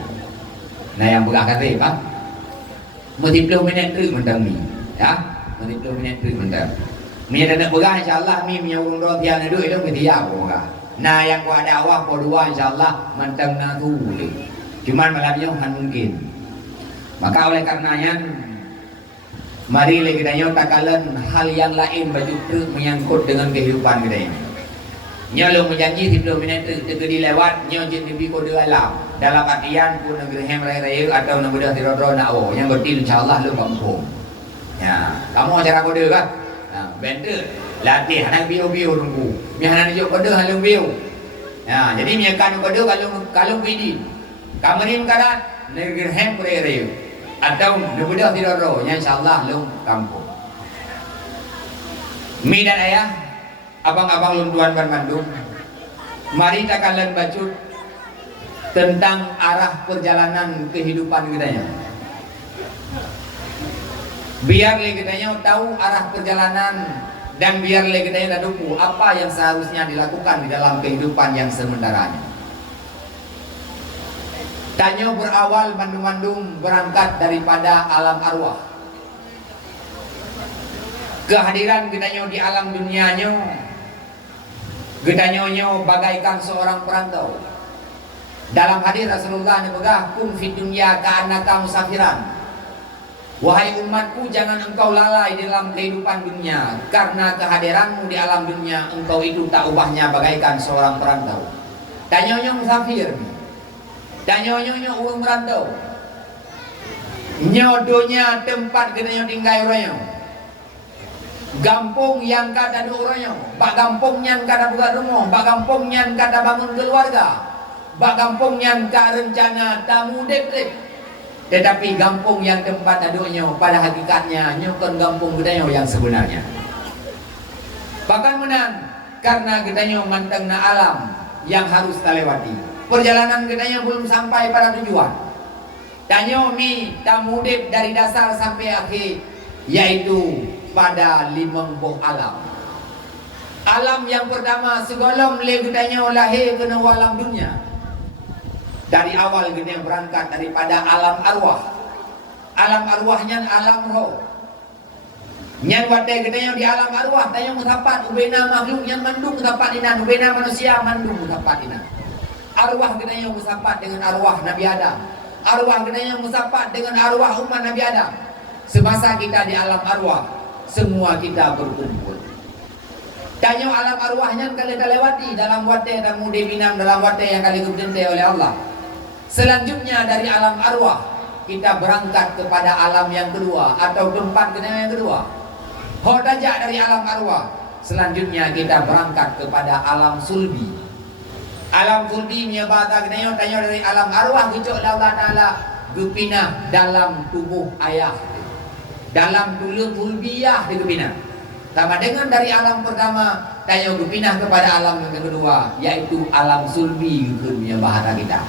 Nah yang begah kata kan. 10 minit tu mentang mi. Ya, menit 2 minit tu bentar. Mi ada nak berah insya-Allah mi punya urung rotian itu dia berah. Nah yang ku ada awak ku dua insya-Allah mantang na tu. Cuman malam ni han mungkin. Maka oleh karenanya mari kita takalan hal yang lain baju menyangkut dengan kehidupan kita ini. Nyo lu menjanji 10 minit itu dilewat nyo jin di kode alam dalam artian pun negeri hem raya atau negeri tirodro nak yang berarti insyaallah lu kampung. Ya, kamu acara kode kan? Nah, benda latih anak bio tunggu. Mi anakjuk kode halung bio. Ya, jadi mi akan kode kalung pidi. Kamerin kada negeri hem raya atau negeri tirodro yang insyaallah lu kampung. Mi dan ayah abang-abang lunduan ban Bandung, mari kita kalian baca tentang arah perjalanan kehidupan kita ya. Biar kita tahu arah perjalanan dan biar kita tahu apa yang seharusnya dilakukan di dalam kehidupan yang sementaranya. Tanya berawal Bandung berangkat daripada alam arwah. Kehadiran kita di alam dunianya gedanyonyo bagaikan seorang perantau. Dalam hadis Rasulullah nebegah kum fid dunya ka'annaka musafiran. Wahai umatku, jangan engkau lalai di dalam kehidupan dunia, karena kehadiranmu di alam dunia engkau itu tak ubahnya bagaikan seorang perantau. Tanyonyo musafir. Tanyonyo urang merantau. Nyodonya tempat gedanyo tinggal orangnya. Gampung yang kada ada orangnya, bak gampung yang kada buka rumah, bak gampung yang kada bangun keluarga, bak gampung yang kada rencana tamu deprek. Tetapi gampung yang tempat aduknya pada hakikatnya nyokon gampung gedanyo yang sebenarnya. Bahkan menang karena gedanyo mantengna alam yang harus terlewati. Perjalanan gedanyo belum sampai pada tujuan. Tanyo mi tamu dep dari dasar sampai akhir, yaitu pada 5 buah alam. Alam yang pertama segolong legedanya lahir ke alam dunia. Dari awal kita berangkat daripada alam arwah. Alam arwahnya alam roh. Yang wadah kita di alam arwah tanya mutapat ubena makhluk yang mandung mutapat ina ubena manusia mandung mutapat ina. Arwah kita yang musapat dengan arwah Nabi Adam. Arwah kita yang musapat dengan arwah umat Nabi Adam. Semasa kita di alam arwah, semua kita berkumpul. Tanya alam arwahnya kali kita lewati dalam wate dan mudi binam dalam wate yang kali dibentai oleh Allah. Selanjutnya dari alam arwah kita berangkat kepada alam yang kedua atau tempat yang kedua. Hodajak dari alam arwah. Selanjutnya kita berangkat kepada alam sulbi. Alam sulbi menyebata kita tanya dari alam arwah kecok Allah Taala gepinah dalam tubuh ayah. Dalam tulang fulbiyah dikepinah. Sama dengan dari alam pertama tanya berpindah kepada alam yang kedua, yaitu alam sulbi dunia bahasa kita.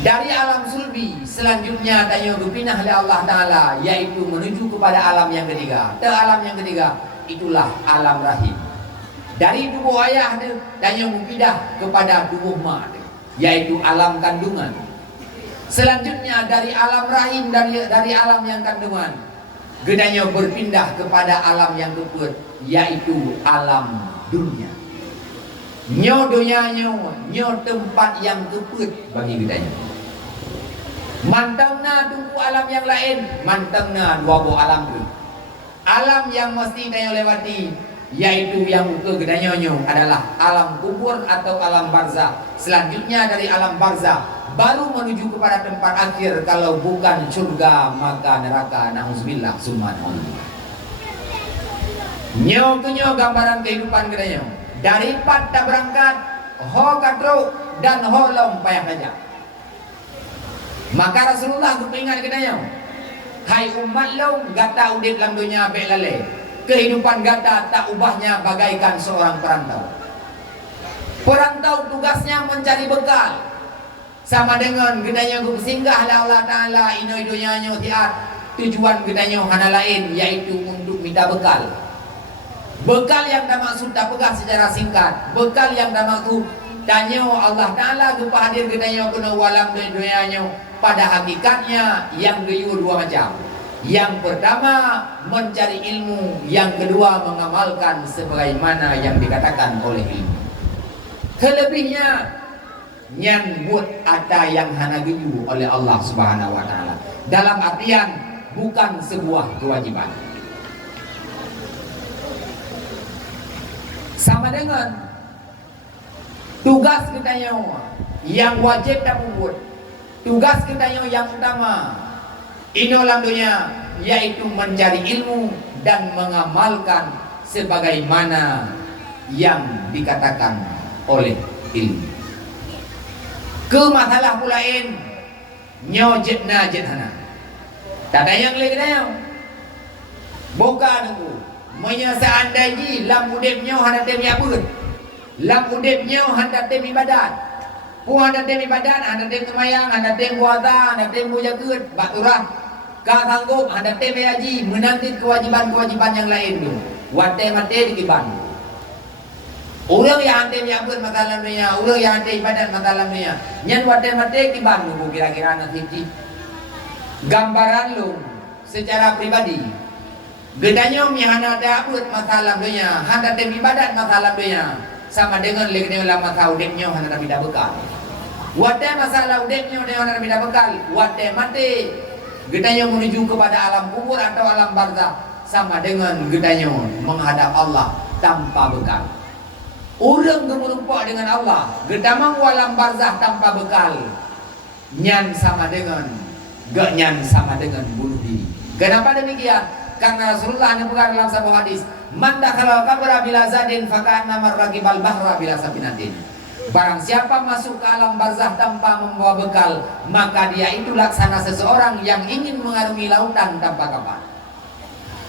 Dari alam sulbi selanjutnya tanya berpindah oleh Allah Taala, yaitu menuju kepada alam yang ketiga. Alam yang ketiga itulah alam rahim. Dari tubuh ayah tanya berpindah kepada tubuh mak, yaitu alam kandungan. Selanjutnya dari alam rahim dari alam yang kandungan, gedanya berpindah kepada alam yang keempat, yaitu alam dunia. Nyo dunia nyo tempat yang keempat bagi gedanya. Mantangna tunggu alam yang lain, mantangna dua buah alam tu. Alam yang mesti tanya lewati, yaitu yang ke gedanya adalah alam kubur atau alam barzah. Selanjutnya dari alam barzah baru menuju kepada tempat akhir, kalau bukan surga maka neraka, na'udzubillah summa na'udzubillah. Nyo gambaran kehidupan kita dari pada berangkat ho katro dan ho long payah saja. Maka Rasulullah kepingat kita hai umat long gata udip dalam dunia belale, kehidupan gata tak ubahnya bagaikan seorang perantau. Perantau tugasnya mencari bekal. Sama dengan gedanya singgah lah Allah Ta'ala inoi dunianya tiat. Tujuan gedanya hana lain, yaitu untuk minta bekal. Bekal yang tak maksud tak pegang secara singkat. Bekal yang tak maksud tanya Allah Ta'ala kepada hadir gedanya kena walam dunianya. Pada hakikatnya yang geyu dua macam. Yang pertama mencari ilmu, yang kedua mengamalkan sebagaimana yang dikatakan oleh ilmu. Kelebihnya nyan buat ada yang hana geyu oleh Allah Subhanahu wa taala. Dalam artian bukan sebuah kewajiban. Sama dengan tugas kita yang wajib dan membuat. Tugas kita yang utama inolah dunia, yaitu mencari ilmu dan mengamalkan sebagaimana yang dikatakan oleh ilmu. Ke masalah pulain nyojetna jethana. Tada yang lagi dah. Boka nunggu. Menyesaan daji lam udip nyo hana tem yabut. Lam udip nyo hana tem ibadat. Ku hana tem ibadat, hana tem semayang, hana tem puasa, hana tem mujagut, baturah. Kau sanggup ada tem haji menanti kewajiban-kewajiban yang lain tu. Wate mate dikiban. Orang yang tem yang ber masalah dunia, orang yang tem ibadat masalah dunia. Nyan wate mate kiban lu kira-kira nanti. Gambaran lu secara pribadi. Gedanya mihana ada abut masalah dunia, handa tem ibadat masalah dunia. Sama dengan legenda ulama tahu demnya handa tidak bekal. Wate masalah demnya handa tidak bekal. Wate mate gedanya menuju kepada alam kubur atau alam barzakh sama dengan gedanya menghadap Allah tanpa bekal. Orang gemerumpak dengan Allah, gedamang alam barzakh tanpa bekal. Nyan sama dengan bunuh diri. Kenapa demikian? Karena Rasulullah menyebutkan dalam sebuah hadis, "Man dakhala qabra bila zadin faka'anna marraqibal bahra bila sabinatin." Barang siapa masuk ke alam barzakh tanpa membawa bekal, maka dia itu laksana seseorang yang ingin mengarungi lautan tanpa kapal.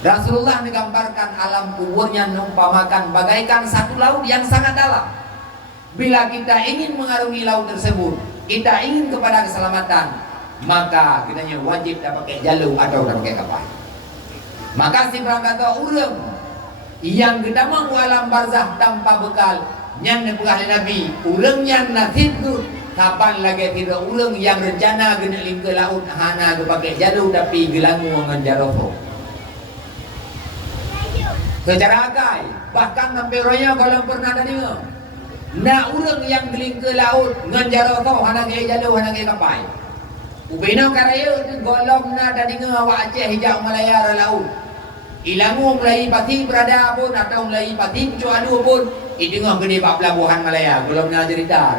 Rasulullah menggambarkan alam kuburnya mengumpamakan bagaikan satu laut yang sangat dalam. Bila kita ingin mengarungi laut tersebut, kita ingin kepada keselamatan, maka kita wajib dah pakai jalur atau dah pakai kapal. Maka si berangkata urang yang gedamang alam barzakh tanpa bekal, yang nepegah Nabi, urang yang nasib tu kapan lagi tidak urang yang rencana kena lingke laut hana ke pakai jalur tapi gelangu dengan jaroho. Secara agai, bahkan sampai roya kalau pernah tadi nak urang yang gelingke laut dengan jaroho hana ke jalur hana ke kapai. Ubina karaya tu golong na tadi awak Aceh hijau Malaya laut. Ilangu mulai pati berada pun atau mulai pati cuadu pun idengah gede pak pelabuhan Malaya belum nak cerita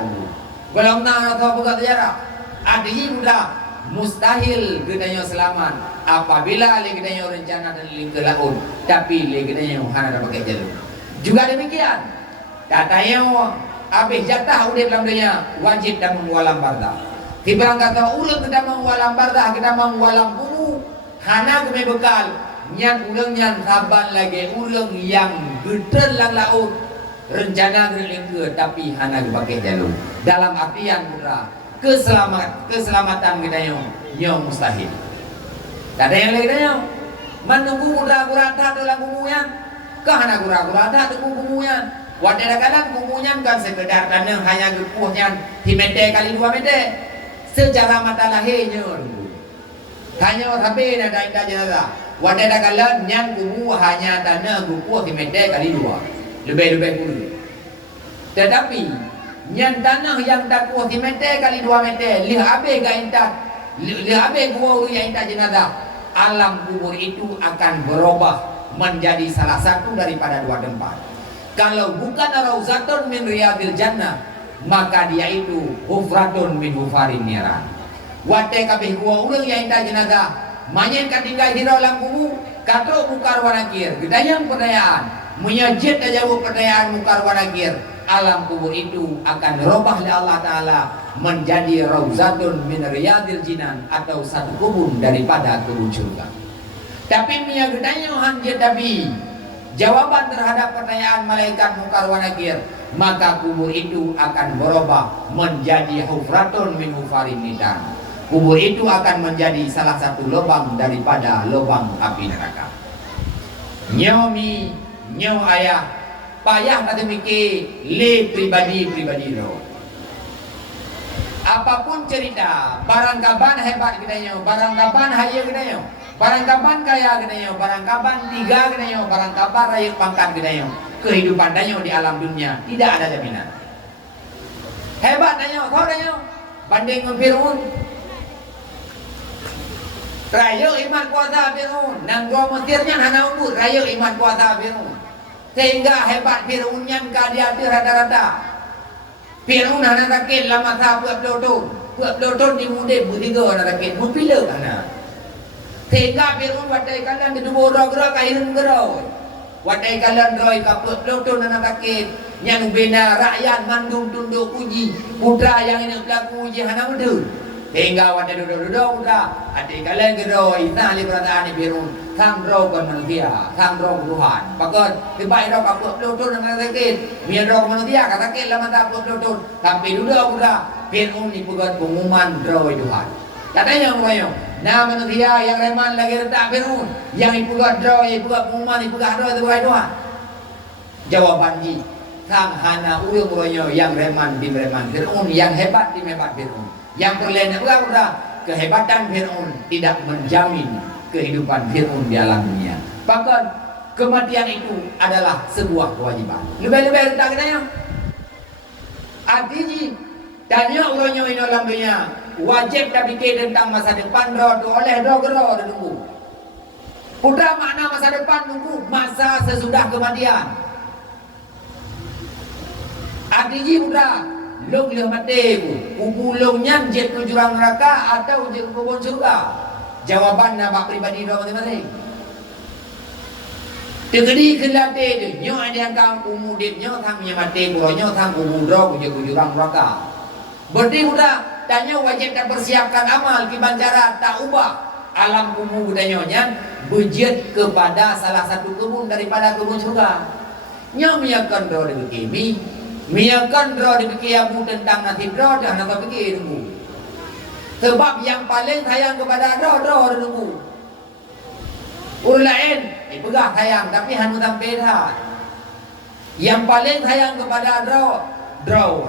belum nak tahu buka sejarah adanya mudah mustahil gedanya selamat apabila gedanya rencana dan lingke laut tapi gedanya hana ada pakai jalur juga demikian katanya habis jatah udah dalam dunia wajib dan mengualam barzakh tiba kata ulang kita mengualam barzakh kita mengualam kumu hana kami bekal nyan urang nyan saban lagi urang yang gedel lang laut rencana gelingke tapi hana pakai jalur dalam artian putra keselamatan kita yang mustahil. Tak ada yang lagi dah menunggu gura-gura tak dalam kumuyan kah hana gura-gura tak dalam kumuyan wadah kadang kumuyan kan sekedar tanah hanya gepuhnya timete kali 2 meter secara mata lahirnya hanya sampai ada indah jenazah. Wadah dakalan yang kumu hanya tanah gupuh timete kali 2 lebih-lebih puluh. Tetapi yang tanah yang dakuh timete kali 2 meter lih abe ga intat lih abe gua yang intat jenazah alam kubur itu akan berubah menjadi salah satu daripada 2 tempat. Kalau bukan rauzatun min riyadil jannah maka dia itu hufratun min hufarin niran. Wate kabeh gua urang yang intat jenazah manyen katinggal di dalam kumu katro mukar wanakir gedayang perdayaan menyajid jauh perdayaan mukar wanakir alam kubur itu akan dirubah oleh Allah Ta'ala menjadi rauzatun min riyadil jinan atau satu kebun daripada kebun surga. Tapi minyak gedayang hanjir tapi jawaban terhadap pertanyaan malaikat mukar wanakir maka kubur itu akan berubah menjadi hufratun min hufarin nidan. Kubur itu akan menjadi salah satu lubang daripada lubang api neraka. Nyomi, nyaw ayah, payah tak mikir le pribadi lo. Apapun cerita, barang kaban hebat gedanya, barang kaban haya gedanya, barang kaban kaya gedanya, barang kaban tiga gedanya, barang kaban raya pangkat gedanya. Kehidupan danyo di alam dunia tidak ada jaminan. Hebat danyo, kau danyo banding dengan Fir'aun. Raya iman kuasa Fir'aun, nanggo Mesirnya hana umbut raya iman kuasa Fir'aun. Sehingga hebat Fir'aunnya dia rata-rata. Fir'aun hana sakit lama sa puak pelotong di muda butiga hana sakit mupila hana. Sehingga Fir'aun wadai kalan di tubuh roh-roh kahirun gerau. Wadai kalan roy kapuk pelotong hana sakit. Yang bina rakyat mandung tunduk uji. Putra yang ini berlaku uji hana muda. Hingga wadai duduk-duduk putra. Adai kalan gerau isna li perataan Fir'aun. Sang roh kan manusia, sang roh Tuhan. Pakon tiba roh kapuk pelotong hana sakit. Biar roh manusia kata sakit lama kapuk pelotong. Sampai duduk putra. Fir'aun dipegat pengumuman roh Tuhan. Katanya ngayo, nah manusia yang reman lagi letak Fir'aun, yang ipugat roh, ipugat pengumuman, ipugat roh itu Tuhan. Jawaban ni, sang hana uyung ngayo yang reman di reman Fir'aun, yang hebat di hebat Fir'aun. Yang perlahan udah kehebatan Fir'aun tidak menjamin kehidupan Fir'aun di alam dunia. Bahkan kematian itu adalah sebuah kewajiban. Lebih-lebih letak katanya. Artinya tanya ulangnya ini alam dunia. Wajib dah fikir tentang masa depan roh tu oleh roh tunggu. Putra makna masa depan tunggu masa sesudah kematian. Adiji putra long leh mati ku longnya jet ke jurang neraka atau jet ke kebun surga. Jawaban nama pribadi roh masing-masing. Tegedi kelate tu nyo ada yang kang umudit nyo thang mati puronyo thang umudro ke jurang neraka. Berarti putra tanya wajib tak persiapkan amal kibancara tak ubah alam kumuh budayanya bejit kepada salah satu kebun daripada kebun surga. Nya miakan roh di kemi, miakan roh di abu tentang nasib roh dan apa fikir tunggu. Sebab yang paling sayang kepada roh tunggu. Orang lain pegah sayang tapi hanu sampai dah. Yang paling sayang kepada roh.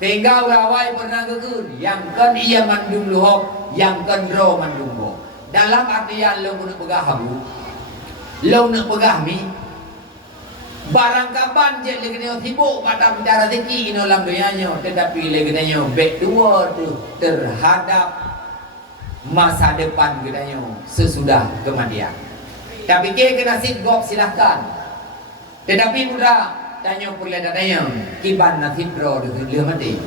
Tinggal rawai pernah kekun. Yang kan ia mandung luhok. Yang kan roh mandung boh. Dalam artian lo nak pegah habu. Lo nak pegah mi. Barang kapan je lagi ni sibuk pada bicara rezeki ino lam dunia. Tetapi lagi ni back dua tu terhadap masa depan kita sesudah kematian. Tapi kena sit gop silahkan. Tetapi mudah. Tanya pula datanya kiban nasib roh dia mati.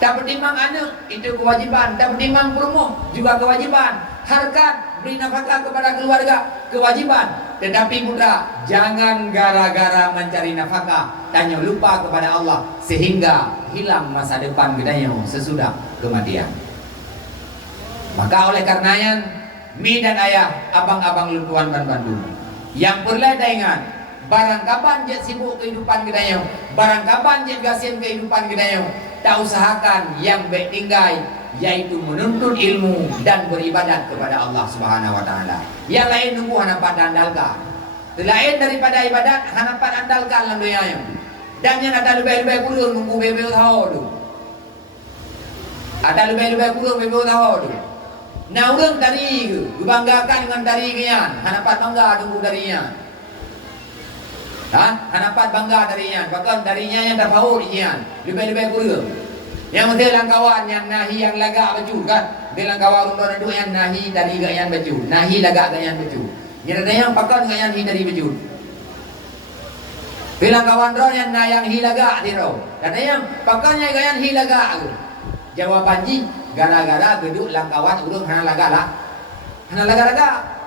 Tak pertimbang anak itu kewajiban, tak pertimbang perumuh juga kewajiban. Harkat beri nafkah kepada keluarga kewajiban. Tetapi putra jangan gara-gara mencari nafkah tanya lupa kepada Allah sehingga hilang masa depan gedanya sesudah kematian. Maka oleh karenanya mi dan ayah abang-abang lutuan Bandung yang perlu ingat. Barang kapan jet sibuk kehidupan gedanya, barang kapan jet gasin kehidupan gedanya, tak usahakan yang baik tinggal, yaitu menuntut ilmu dan beribadat kepada Allah Subhanahu Wa Taala. Yang lain nunggu hanapan andalkan, lain daripada ibadat hanapan andalkan dalam dunia. Dan yang ada lebih-lebih kurang nunggu bebel tahu tu, ada lebih-lebih kurang bebel tahu tu. Nah orang tadi banggakan dengan tadi kian, hanapan bangga tunggu darinya. Hanapan bangga darinya, bahkan darinya yang dah bau dia, lebih-lebih kurang. Yang mesti langkawan yang nahi yang lagak baju kan, dia langkawan orang itu yang nahi dari gayan baju, nahi lagak gayan baju. Yang ada yang pakai gayan hi dari baju. Bilang kawan roh yang nayang hi lagak di roh, dan yang pakainya gayan hi lagak. Jawaban ji, gara-gara geduk langkawan urung hana lagak lah, hana lagak.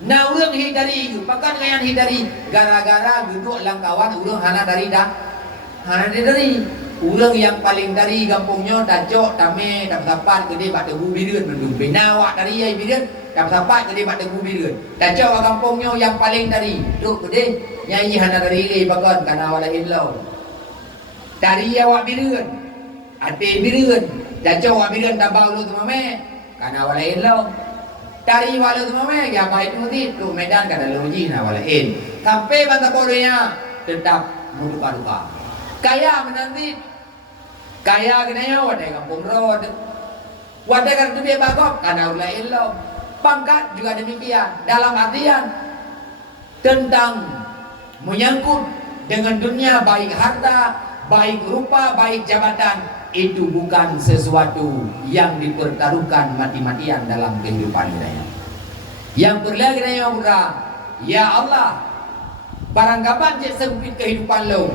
Nah urang hidari itu, pakan dengan hidari gara-gara duduk langkawan urang hana dari dah, hana dari urang yang paling dari kampungnya tajok tame dapat gede bak tebu bireun mendung benawak dari ai bireun dapat gede bak tebu bireun tajok kampungnya yang paling dari duk gede nyai hana dari le pakan kana wala illau dari awak bireun ate bireun tajok awak bireun tabau lu mame kana wala illau dari walau semua ya baik tu medan kada loji na walain sampai banta bodohnya tetap muduka-duka kaya menanti Kaya kenanya wadai kampung road. Wadai kan tu dia bagok karena ulai ilmu. Pangkat juga demikian. Dalam artian tentang menyangkut dengan dunia, baik harta, baik rupa, baik jabatan, itu bukan sesuatu yang dipertaruhkan mati-matian dalam kehidupan kita. Yang perlu kita berdoa, ya Allah, barang kapan cik sempit kehidupan lo,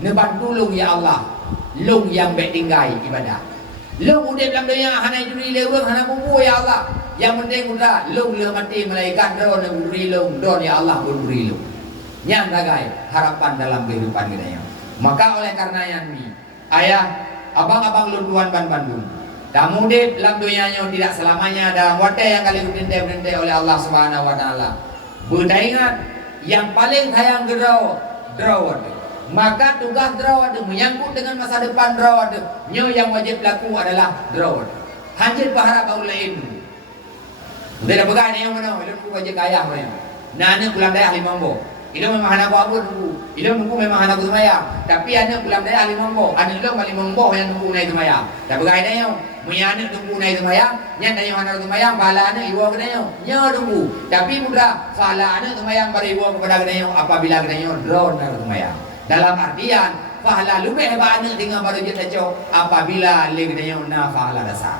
neban tulung ya Allah. Long yang baik tinggai ibadah. Long udip dalam dunia hana juri leweng hana bubu ya Allah. Yang penting udah long le mati malaikat drone beri long don ya Allah beri long. Yang bagai harapan dalam kehidupan kita. Maka oleh karena yang ini, ayah, abang-abang lunduan ban Bandung. Tamu udip dalam dunianya tidak selamanya dalam wadah yang kali berinteh oleh Allah Subhanahu Wa Taala. Beringat yang paling hayang draw. Maka tugas drawat menyangkut dengan masa depan drawat. Nyo yang wajib laku adalah drawat. Hanjir berharap baru lain. Udah pegang yang mana? Ilmu wajib kaya mana? Nana pulang dari ahli mambo. Ilmu memang anak abu nunggu. Ilmu memang anak semaya. Tapi anak pulang dari ahli mambo. Anak ilmu ahli mambo yang nunggu naik semaya. Dah pegang dia yang punya anak nunggu naik semaya. Yang dia yang anak semaya, bala anak ibu kita yang nyo nunggu. Tapi mudah, bala anak semaya beribu kepada kita yang apabila kita yang drone anak semaya. Dalam artian fahala lebih banyak dengan baru kita cok apabila legnya na fahala dasar.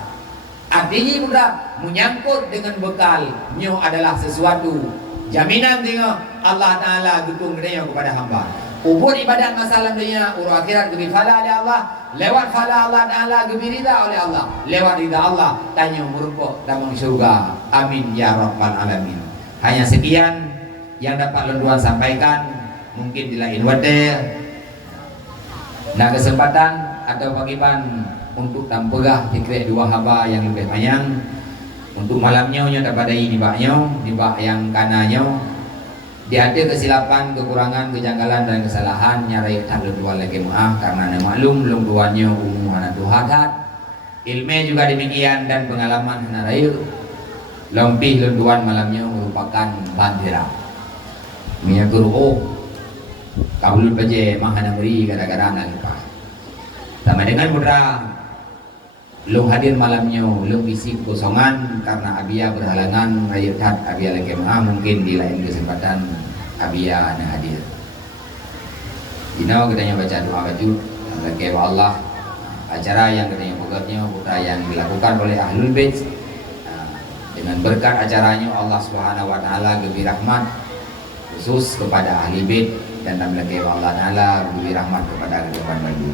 Artinya mudah menyangkut dengan bekal nyo adalah sesuatu jaminan dengan Allah Taala dukung dia kepada hamba. Ubur ibadat masalah dunia uru akhirat gebi fahala oleh Allah, lewat fahala Allah Taala gebi rida oleh Allah, lewat rida Allah tanya merumpuk dalam surga. Amin ya rabbal alamin. Hanya sekian yang dapat lunduan sampaikan. Mungkin di lain wadah nah kesempatan atau bagaimana untuk tampegah fikir dua haba yang lebih banyak untuk malamnya nya daripada ini baknya di bak yang kanannya dia ada kesilapan, kekurangan, kejanggalan dan kesalahan nyarai tak dua lagi maaf karena maklum belum duanya umum anak Tuhan ilmu juga demikian dan pengalaman nyarai lompih lunduan malamnya merupakan bandera minyak guru kabul paje mahana beri gara-gara anak lupa. Sama dengan mudra long hadir malamnya long isi kosongan karena abia berhalangan rayat abia lagi mungkin di lain kesempatan abia ana hadir. Dino katanya baca doa baju lagi Allah acara yang katanya pokoknya putra yang dilakukan oleh Ahlul Bait dengan berkat acaranya Allah Subhanahu Wa Taala beri rahmat khusus kepada ahli bait dan dalam lagi Allah Ta'ala beri rahmat kepada kehidupan bagi